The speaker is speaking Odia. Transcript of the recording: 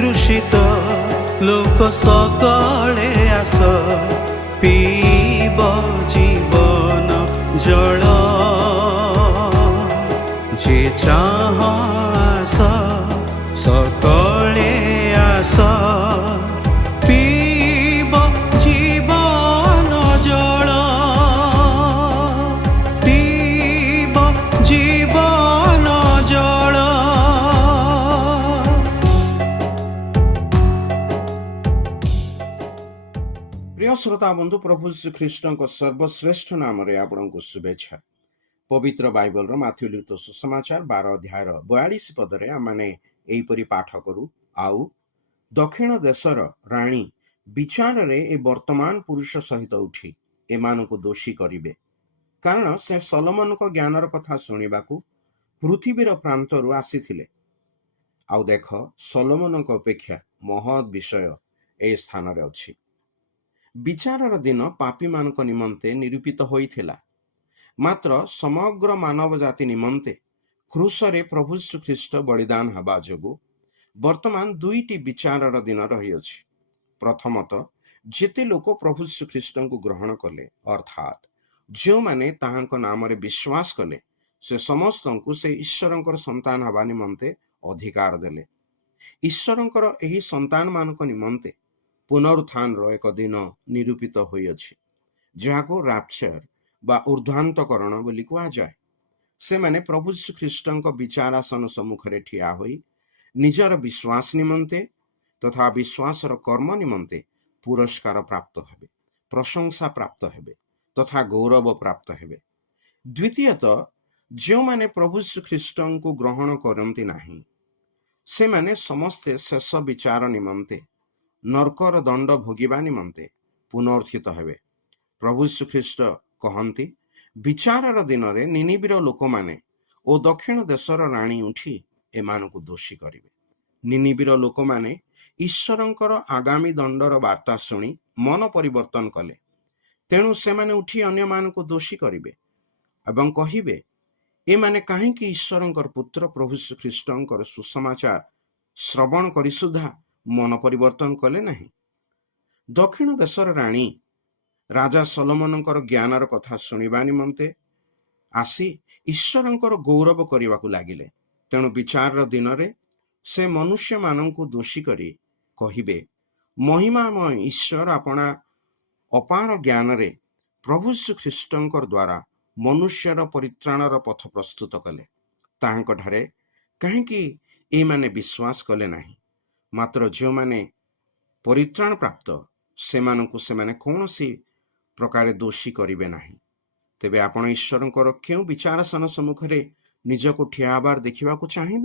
তৃষিত লোক সকলে আস, পিব জীবন জল। যে চাহ আস, সকলে আস, পিব জীবন জল, পিব জীবন জল। প্রিয় শ্ରୋତା ବନ୍ଧୁ, ପ୍ରଭୁ ଶ୍ରୀଖ୍ରୀଷ୍ଟଙ୍କ ସର୍ବଶ୍ରେଷ୍ଠ ନାମରେ ଆପଣଙ୍କୁ ଶୁଭେଚ୍ଛା। ପବିତ୍ର ବାଇବଲର ମାଥ୍ୟୁ ଲିଖିତ ସୁସମାଚାର 12 ଅଧ୍ୟାୟର 42 ପଦରେ ଆମମାନେ ଏହିପରି ପାଠ କରୁ, ଆଉ ଦକ୍ଷିଣ ଦେଶର ରାଣୀ ବିଚାରରେ ଏ ବର୍ତ୍ତମାନ ପୁରୁଷ ସହିତ ଉଠି ଏମାନଙ୍କୁ ଦୋଷୀ କରିବେ, କାରଣ ସେ ସଲୋମନଙ୍କ ଜ୍ଞାନର କଥା ଶୁଣିବାକୁ ପୃଥିବୀର ପ୍ରାନ୍ତରୁ ଆସିଥିଲେ। ଆଉ ଦେଖ, ସଲୋମନଙ୍କ ଅପେକ୍ଷା ମହତ୍ ବିଷୟ ଏ ସ୍ଥାନରେ ଅଛି। ବିଚାରର ଦିନ ପାପୀମାନଙ୍କ ନିମନ୍ତେ ନିରୂପିତ ହୋଇଥିଲା, ମାତ୍ର ସମଗ୍ର ମାନବ ଜାତି ନିମନ୍ତେ କ୍ରୁଶରେ ପ୍ରଭୁ ଶ୍ରୀଖ୍ରୀଷ୍ଟ ବଳିଦାନ ହେବା ଯୋଗୁଁ ବର୍ତ୍ତମାନ ଦୁଇଟି ବିଚାରର ଦିନ ରହିଅଛି। ପ୍ରଥମତଃ, ଯେତେ ଲୋକ ପ୍ରଭୁ ଶ୍ରୀଖ୍ରୀଷ୍ଟଙ୍କୁ ଗ୍ରହଣ କଲେ, ଅର୍ଥାତ୍ ଯେଉଁମାନେ ତାହାଙ୍କ ନାମରେ ବିଶ୍ୱାସ କଲେ, ସେ ସମସ୍ତଙ୍କୁ ସେ ଈଶ୍ୱରଙ୍କର ସନ୍ତାନ ହେବା ନିମନ୍ତେ ଅଧିକାର ଦେଲେ। ଈଶ୍ୱରଙ୍କର ଏହି ସନ୍ତାନମାନଙ୍କ ନିମନ୍ତେ ପୁନରୁତ୍ଥାନର ଏକ ଦିନ ନିରୂପିତ ହୋଇଅଛି, ଯାହାକୁ ରାପ୍ଚର ବା ଉର୍ଦ୍ଧ୍ୱାନ୍ତକରଣ ବୋଲି କୁହାଯାଏ। ସେମାନେ ପ୍ରଭୁ ଶ୍ରୀଖ୍ରୀଷ୍ଟଙ୍କ ବିଚାରାସନ ସମ୍ମୁଖରେ ଠିଆ ହୋଇ ନିଜର ବିଶ୍ୱାସ ନିମନ୍ତେ ତଥା ବିଶ୍ୱାସର କର୍ମ ନିମନ୍ତେ ପୁରସ୍କାର ପ୍ରାପ୍ତ ହେବେ, ପ୍ରଶଂସା ପ୍ରାପ୍ତ ହେବେ ତଥା ଗୌରବ ପ୍ରାପ୍ତ ହେବେ। ଦ୍ୱିତୀୟତଃ, ଯେଉଁମାନେ ପ୍ରଭୁ ଶ୍ରୀଖ୍ରୀଷ୍ଟଙ୍କୁ ଗ୍ରହଣ କରନ୍ତି ନାହିଁ, ସେମାନେ ସମସ୍ତେ ଶେଷ ବିଚାର ନିମନ୍ତେ ନର୍କର ଦଣ୍ଡ ଭୋଗିବା ନିମନ୍ତେ ପୁନରୁତ୍ଥିତ ହେବେ। ପ୍ରଭୁ ଶ୍ରୀଖ୍ରୀଷ୍ଟ କହନ୍ତି, ବିଚାରର ଦିନରେ ନିନିବିର ଲୋକମାନେ ଓ ଦକ୍ଷିଣ ଦେଶର ରାଣୀ ଉଠି ଏମାନଙ୍କୁ ଦୋଷୀ କରିବେ। ନିନିବିର ଲୋକମାନେ ଈଶ୍ୱରଙ୍କର ଆଗାମୀ ଦଣ୍ଡର ବାର୍ତ୍ତା ଶୁଣି ମନ ପରିବର୍ତ୍ତନ କଲେ, ତେଣୁ ସେମାନେ ଉଠି ଅନ୍ୟମାନଙ୍କୁ ଦୋଷୀ କରିବେ ଏବଂ କହିବେ, ଏମାନେ କାହିଁକି ଈଶ୍ୱରଙ୍କର ପୁତ୍ର ପ୍ରଭୁ ଶ୍ରୀଖ୍ରୀଷ୍ଟଙ୍କର ସୁସମାଚାର ଶ୍ରବଣ କରି ସୁଦ୍ଧା ମନ ପରିବର୍ତ୍ତନ କଲେ ନାହିଁ। ଦକ୍ଷିଣ ଦେଶର ରାଣୀ ରାଜା ସଲୋମନଙ୍କର ଜ୍ଞାନର କଥା ଶୁଣିବା ନିମନ୍ତେ ଆସି ଈଶ୍ୱରଙ୍କର ଗୌରବ କରିବାକୁ ଲାଗିଲେ। ତେଣୁ ବିଚାରର ଦିନରେ ସେ ମନୁଷ୍ୟମାନଙ୍କୁ ଦୋଷୀ କରି କହିବେ, ମହିମାମୟ ଈଶ୍ୱର ଆପଣା ଅପାର ଜ୍ଞାନରେ ପ୍ରଭୁ ଶ୍ରୀଖ୍ରୀଷ୍ଟଙ୍କର ଦ୍ୱାରା ମନୁଷ୍ୟର ପରିତ୍ରାଣର ପଥ ପ୍ରସ୍ତୁତ କଲେ। ତାହାଙ୍କଠାରେ କାହିଁକି ଏମାନେ ବିଶ୍ୱାସ କଲେ ନାହିଁ? ମାତ୍ର ଯେଉଁମାନେ ପରିତ୍ରାଣ ପ୍ରାପ୍ତ, ସେମାନଙ୍କୁ ସେମାନେ କୌଣସି ପ୍ରକାରେ ଦୋଷୀ କରିବେ ନାହିଁ। ତେବେ ଆପଣ ଈଶ୍ୱରଙ୍କର କେଉଁ ବିଚାରାସନ ସମ୍ମୁଖରେ ନିଜକୁ ଠିଆ ହେବାର ଦେଖିବାକୁ ଚାହିଁବେ?